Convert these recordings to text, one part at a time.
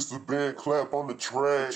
This the band clap on the track.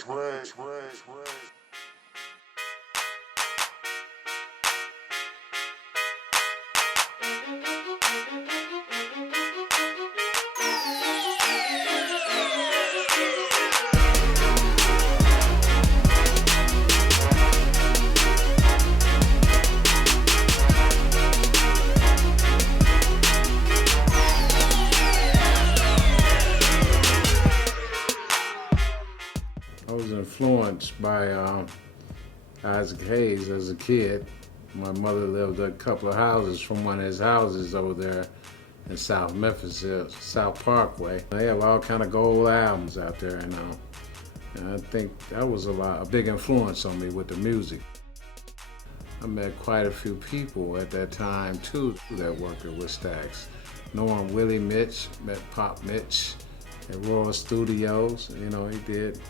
I was influenced by Isaac Hayes as a kid. My mother lived a couple of houses from one of his houses over there in South Memphis, South Parkway. They have all kind of gold albums out there, and I think that was a big influence on me with the music. I met quite a few people at that time too that worked with Stax. Knowing Willie Mitch, met Pop Mitch at Royal Studios. You know, he did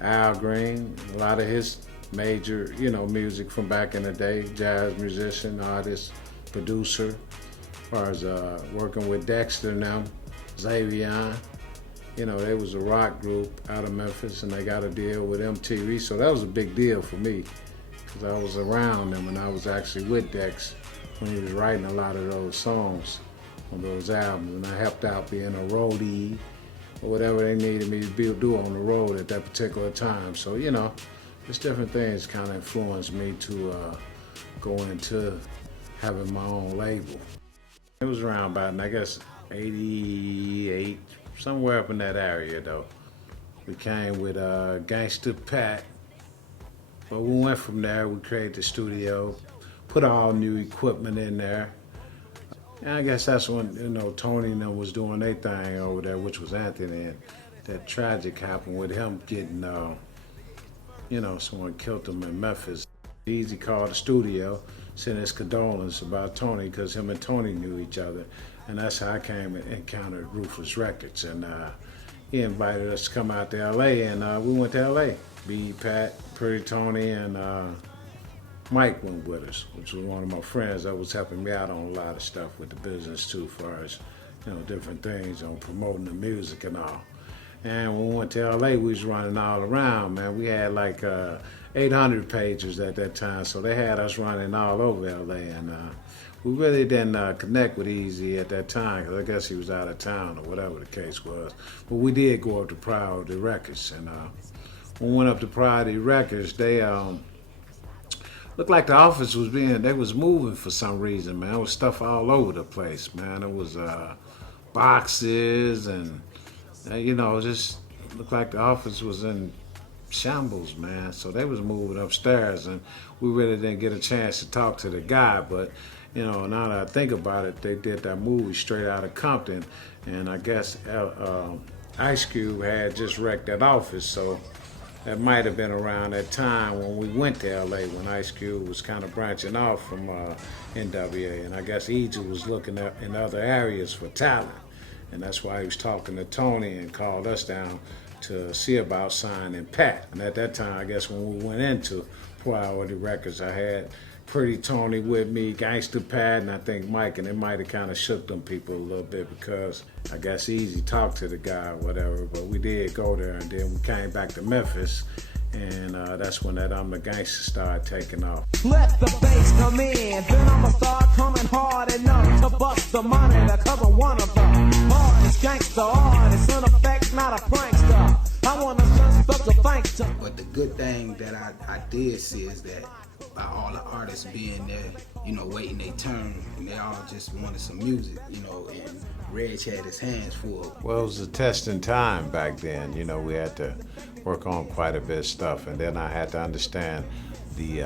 Al Green, a lot of his major, music from back in the day, jazz musician, artist, producer. As far as working with Dexter now, Xavier, they was a rock group out of Memphis and they got a deal with MTV, so that was a big deal for me because I was around them and I was actually with Dex when he was writing a lot of those songs on those albums, and I helped out being a roadie or whatever they needed me to do on the road at that particular time. So, just different things kind of influenced me to go into having my own label. It was around about, I guess, 88, somewhere up in that area though. We came with Gangsta Pat, but we went from there, we created the studio, put all new equipment in there. And I guess that's when, Tony and them was doing their thing over there, which was Anthony, and that tragic happened with him getting, someone killed him in Memphis. Easy called the studio, sent his condolence about Tony, because him and Tony knew each other. And that's how I came and encountered Ruthless Records. And he invited us to come out to LA, and we went to LA. B, Pat, Pretty Tony, and Mike went with us, which was one of my friends that was helping me out on a lot of stuff with the business too, as far as, different things on promoting the music and all. And when we went to LA, we was running all around, man. We had like 800 pages at that time, so they had us running all over LA, and we really didn't connect with Easy at that time, because I guess he was out of town or whatever the case was. But we did go up to Priority Records, and when we went up to Priority Records, they looked like the office they was moving for some reason, man. There was stuff all over the place, man. It was boxes and, just looked like the office was in shambles, man. So they was moving upstairs, and we really didn't get a chance to talk to the guy. But, now that I think about it, they did that movie Straight Outta Compton, and I guess Ice Cube had just wrecked that office, so that might have been around that time when we went to LA, when Ice Cube was kind of branching off from NWA, and I guess Easy was looking in other areas for talent, and that's why he was talking to Tony and called us down to see about signing Pat. And at that time, I guess when we went into Priority Records, I had Pretty Tony with me, Gangsta Pat, and I think Mike, and it might have kind of shook them people a little bit because I guess Easy talked to the guy or whatever, but we did go there, and then we came back to Memphis, and that's when that I'm the Gangsta started taking off. Let the bass come in, then I'ma start coming hard enough to bust the monitor, cause I'm one of the hardest gangsta artists, in effect, not a prankster. I wanna send stuff to thanks to. But the good thing that I did see is that by all the artists being there, waiting their turn, and they all just wanted some music, and Reg had his hands full. Well, it was a testing time back then. We had to work on quite a bit of stuff, and then I had to understand the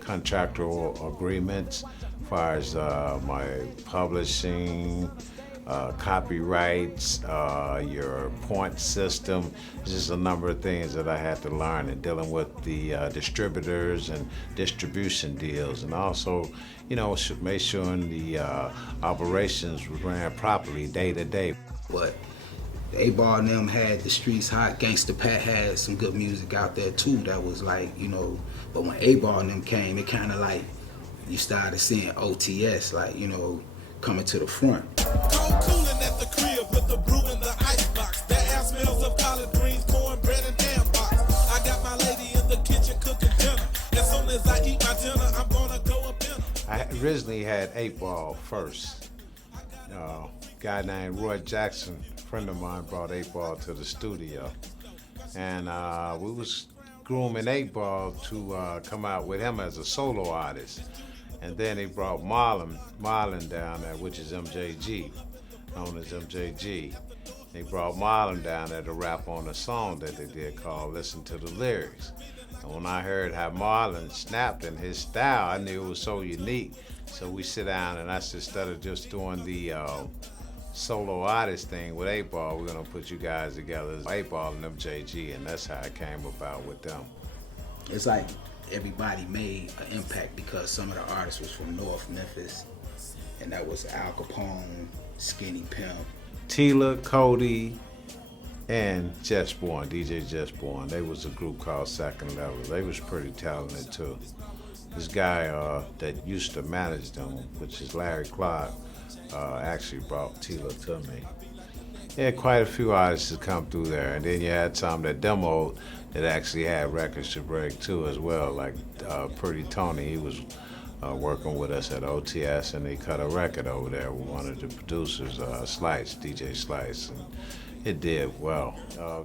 contractual agreements as far as my publishing, copyrights, your point system. Just a number of things that I had to learn in dealing with the distributors and distribution deals, and also, make sure the operations ran properly day to day. But the A-Ball and them had the streets hot. Gangsta Pat had some good music out there too that was like, but when A-Ball and them came, it kind of like, you started seeing OTS, like, coming to the front. Cold cooling at the crib with the brew in the icebox. originally had 8 Ball first. Guy named Roy Jackson, a friend of mine, brought 8 Ball to the studio. And we was grooming 8 Ball to come out with him as a solo artist. And then he brought Marlon down there, which is MJG, known as MJG. He brought Marlon down there to rap on a song that they did called Listen to the Lyrics. And when I heard how Marlon snapped in his style, I knew it was so unique. So we sit down and I said, instead of just doing the solo artist thing with 8 Ball, we're gonna put you guys together as 8 Ball and MJG, and that's how it came about with them. It's like everybody made an impact because some of the artists was from North Memphis, and that was Al Capone, Skinny Pimp, Tila, Cody, and Jessborn, DJ Jessborn. They was a group called Second Level. They was pretty talented too. This guy that used to manage them, which is Larry Clark, actually brought Tila to me. He had quite a few artists that come through there, and then you had some that demoed that actually had records to break too as well, like Pretty Tony. He was working with us at OTS, and he cut a record over there with one of the producers, Slice, DJ Slice, and it did well.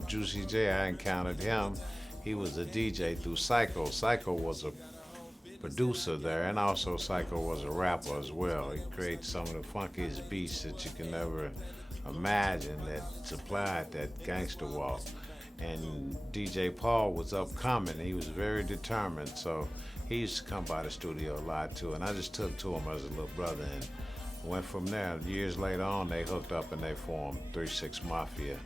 Juicy J, I encountered him. He was a DJ through Psycho. Psycho was a producer there, and also Psycho was a rapper as well. He created some of the funkiest beats that you can never imagine that supplied that gangster walk. And DJ Paul was upcoming. He was very determined, so he used to come by the studio a lot too, and I just took to him as a little brother and went from there. Years later on, they hooked up and they formed 3-6 Mafia.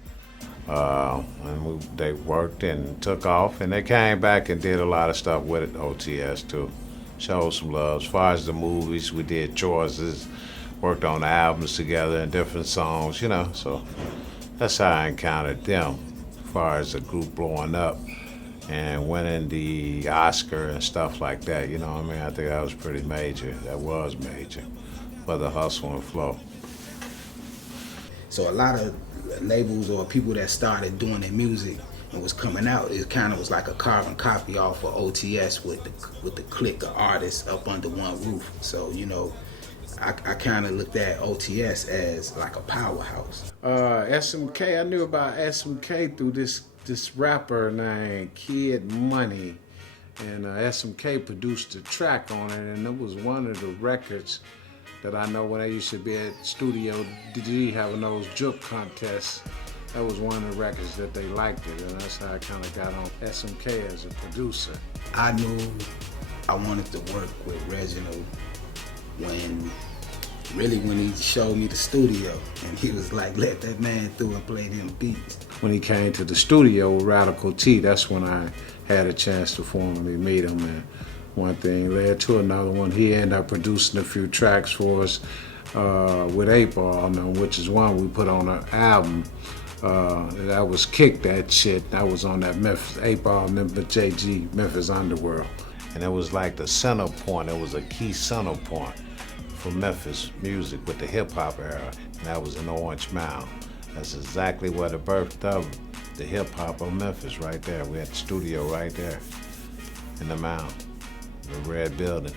And they worked and took off, and they came back and did a lot of stuff with it, OTS too. Showed some love. As far as the movies, we did choices, worked on the albums together and different songs, you know, so that's how I encountered them as far as the group blowing up and winning the Oscar and stuff like that, you know what I mean? I think that was pretty major. That was major for the hustle and flow. So a lot of labels or people that started doing their music and was coming out, it kind of was like a carbon copy off of OTS with the clique of artists up under one roof. So, you know, I kind of looked at OTS as like a powerhouse. SMK, I knew about SMK through this rapper named Kid Money, and SMK produced a track on it, and it was one of the records that I know when I used to be at Studio D having those juke contests. That was one of the records that they liked it, and that's how I kind of got on SMK as a producer. I knew I wanted to work with Reginald when he showed me the studio, and he was like, let that man through and play them beats. When he came to the studio with Radical T, that's when I had a chance to formally meet him, and one thing led to another one. He ended up producing a few tracks for us with 8 Ball, which is one we put on an album. That was Kick That Shit. That was on that Memphis 8 Ball, Memphis JG, Memphis Underworld. And it was like the center point. It was a key center point for Memphis music with the hip hop era, and that was in Orange Mound. That's exactly where the birth of the hip hop of Memphis, right there. We had the studio right there in the Mound, the red building.